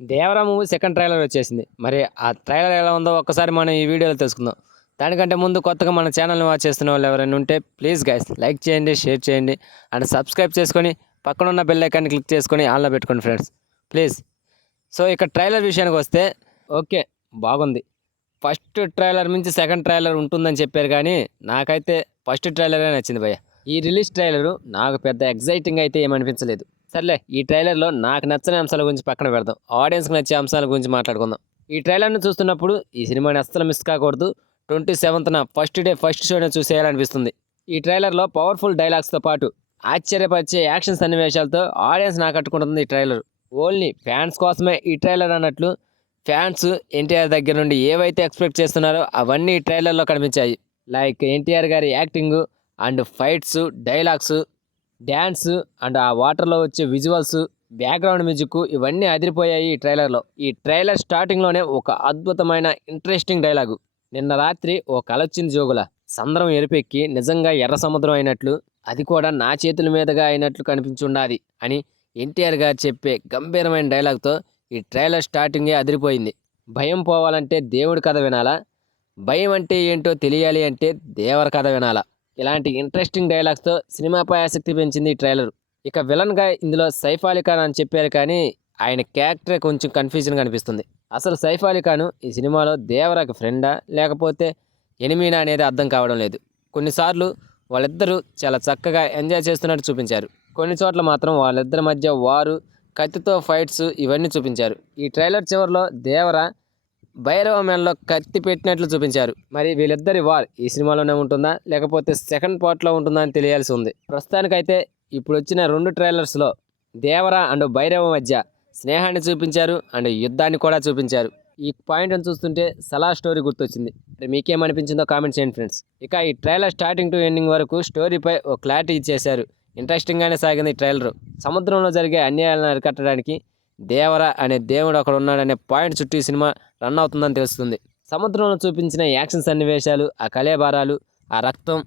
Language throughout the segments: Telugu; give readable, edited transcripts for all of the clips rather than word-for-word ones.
దేవరా మూవీ సెకండ్ ట్రైలర్ వచ్చేసింది. మరి ఆ ట్రైలర్ ఎలా ఉందో ఒక్కసారి మనం ఈ వీడియోలో తెలుసుకుందాం. దానికంటే ముందు కొత్తగా మన ఛానల్‌ని వాచ్ చేస్తున్న వాళ్ళు ఎవరైనా ఉంటే ప్లీజ్ గైస్ లైక్ చేయండి, షేర్ చేయండి అండ్ సబ్స్క్రైబ్ చేసుకొని పక్కనున్న బెల్ ఐకాన్ని క్లిక్ చేసుకొని ఆన్‌లో పెట్టుకోండి ఫ్రెండ్స్ ప్లీజ్. సో ఇక ట్రైలర్ విషయానికి వస్తే ఓకే, బాగుంది. ఫస్ట్ ట్రైలర్ నుంచి సెకండ్ ట్రైలర్ ఉంటుందని చెప్పారు కానీ నాకైతే ఫస్ట్ ట్రైలరే నచ్చింది భయ్య. ఈ రిలీజ్ ట్రైలరు నాకు పెద్ద ఎగ్జైటింగ్ అయితే ఏమనిపించలేదు. సర్లే, ఈ ట్రైలర్లో నాకు నచ్చని అంశాల గురించి పక్కన పెడదాం, ఆడియన్స్కి నచ్చే అంశాల గురించి మాట్లాడుకుందాం. ఈ ట్రైలర్ను చూస్తున్నప్పుడు ఈ సినిమాని అస్సలు మిస్ కాకూడదు. 27న ఫస్ట్ డే ఫస్ట్ షోనే చూసేయాలనిపిస్తుంది. ఈ ట్రైలర్లో పవర్ఫుల్ డైలాగ్స్తో పాటు ఆశ్చర్యపరిచే యాక్షన్ సన్నివేశాలతో ఆడియన్స్ ఆకట్టుకుంటుంది ఈ ట్రైలర్. ఓన్లీ ఫ్యాన్స్ కోసమే ఈ ట్రైలర్ అన్నట్లు ఫ్యాన్స్ ఎన్టీఆర్ దగ్గర నుండి ఏవైతే ఎక్స్పెక్ట్ చేస్తున్నారో అవన్నీ ఈ ట్రైలర్లో కనిపించాయి. లైక్ ఎన్టీఆర్ గారి acting and fights, dialogues, dance and ఆ వాటర్లో వచ్చే విజువల్స్, బ్యాక్గ్రౌండ్ మ్యూజిక్ ఇవన్నీ అదిరిపోయాయి ఈ ట్రైలర్లో. ఈ ట్రైలర్ స్టార్టింగ్లోనే ఒక అద్భుతమైన ఇంట్రెస్టింగ్ డైలాగు. నిన్న రాత్రి ఓ కలొచ్చింది జోగుల, సంద్రం ఎరుపెక్కి నిజంగా ఎర్ర సముద్రం అయినట్లు, అది కూడా నా చేతుల మీదుగా అయినట్లు కనిపించుండాది అని ఎన్టీఆర్ గారు చెప్పే గంభీరమైన డైలాగ్తో ఈ ట్రైలర్ స్టార్టింగే అదిరిపోయింది. భయం పోవాలంటే దేవుడి కథ వినాలా, భయం అంటే ఏంటో తెలియాలి అంటే దేవర కథ వినాలా, ఇలాంటి ఇంట్రెస్టింగ్ డైలాగ్స్తో సినిమాపై ఆసక్తి పెంచింది ఈ ట్రైలర్. ఇక విలన్గా ఇందులో సైఫ్ అలీ ఖాన్ అని చెప్పారు కానీ ఆయన క్యారెక్టర్ కొంచెం కన్ఫ్యూజన్గా అనిపిస్తుంది. అసలు సైఫ్ అలీ ఖాన్ ఈ సినిమాలో దేవరాకి ఫ్రెండా లేకపోతే ఎనిమీనా అనేది అర్థం కావడం లేదు. కొన్నిసార్లు వాళ్ళిద్దరూ చాలా చక్కగా ఎంజాయ్ చేస్తున్నట్టు చూపించారు, కొన్ని చోట్ల మాత్రం వాళ్ళిద్దరి మధ్య వారు, కత్తితో ఫైట్స్ ఇవన్నీ చూపించారు. ఈ ట్రైలర్ చివరిలో దేవర భైరవ మెడలో కత్తి పెట్టినట్లు చూపించారు. మరి వీళ్ళిద్దరి వార్ ఈ సినిమాలోనే ఉంటుందా లేకపోతే సెకండ్ పార్ట్లో ఉంటుందా అని తెలియాల్సి ఉంది. ప్రస్తుతానికైతే ఇప్పుడు వచ్చిన 2 ట్రైలర్స్లో దేవర అండ్ భైరవ మధ్య స్నేహాన్ని చూపించారు అండ్ యుద్ధాన్ని కూడా చూపించారు. ఈ పాయింట్ని చూస్తుంటే సలా స్టోరీ గుర్తొచ్చింది. మరి మీకేమనిపించిందో కామెంట్ చేయండి ఫ్రెండ్స్. ఇక ఈ ట్రైలర్ స్టార్టింగ్ టు ఎండింగ్ వరకు స్టోరీపై ఓ క్లారిటీ ఇచ్చేశారు. ఇంట్రెస్టింగ్గానే సాగింది ఈ ట్రైలర్. సముద్రంలో జరిగే అన్యాయాలను అరికట్టడానికి దేవర అనే దేవుడు అక్కడ ఉన్నాడనే పాయింట్ చుట్టూ ఈ సినిమా రన్ అవుతుందని తెలుస్తుంది. సముద్రంలో చూపించిన యాక్షన్ సన్నివేశాలు, ఆ కళేబారాలు, ఆ రక్తం,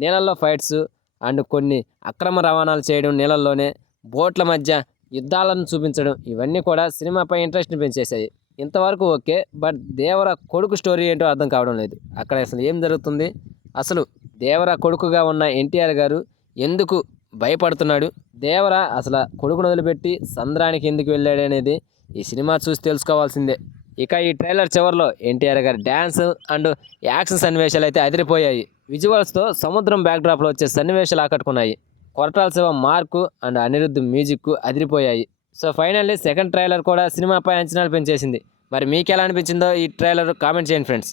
నీళ్ళల్లో ఫైట్స్ అండ్ కొన్ని అక్రమ రవాణాలు చేయడం, నీళ్ళల్లోనే బోట్ల మధ్య యుద్ధాలను చూపించడం ఇవన్నీ కూడా సినిమాపై ఇంట్రెస్ట్ని పెంచేశాయి. ఇంతవరకు ఓకే, బట్ దేవర కొడుకు స్టోరీ ఏంటో అర్థం కావడం లేదు. అక్కడ అసలు ఏం జరుగుతుంది, అసలు దేవర కొడుకుగా ఉన్న ఎన్టీఆర్ గారు ఎందుకు భయపడుతున్నాడు, దేవర అసలు కొడుకును వదిలిపెట్టి సంద్రానికి ఎందుకు వెళ్ళాడు అనేది ఈ సినిమా చూసి తెలుసుకోవాల్సిందే. ఇక ఈ ట్రైలర్ చివరిలో ఎన్టీఆర్ గారి డ్యాన్స్ అండ్ యాక్షన్ సన్నివేశాలు అయితే అదిరిపోయాయి. విజువల్స్తో సముద్రం బ్యాక్డ్రాప్లో వచ్చే సన్నివేశాలు ఆకట్టుకున్నాయి. Koratala Siva mark and Anirudh music అదిరిపోయాయి. సో ఫైనల్లీ సెకండ్ ట్రైలర్ కూడా సినిమాపై అంచనాలు పెంచేసింది. మరి మీకు ఎలా అనిపించిందో ఈ ట్రైలర్ కామెంట్ చేయండి ఫ్రెండ్స్.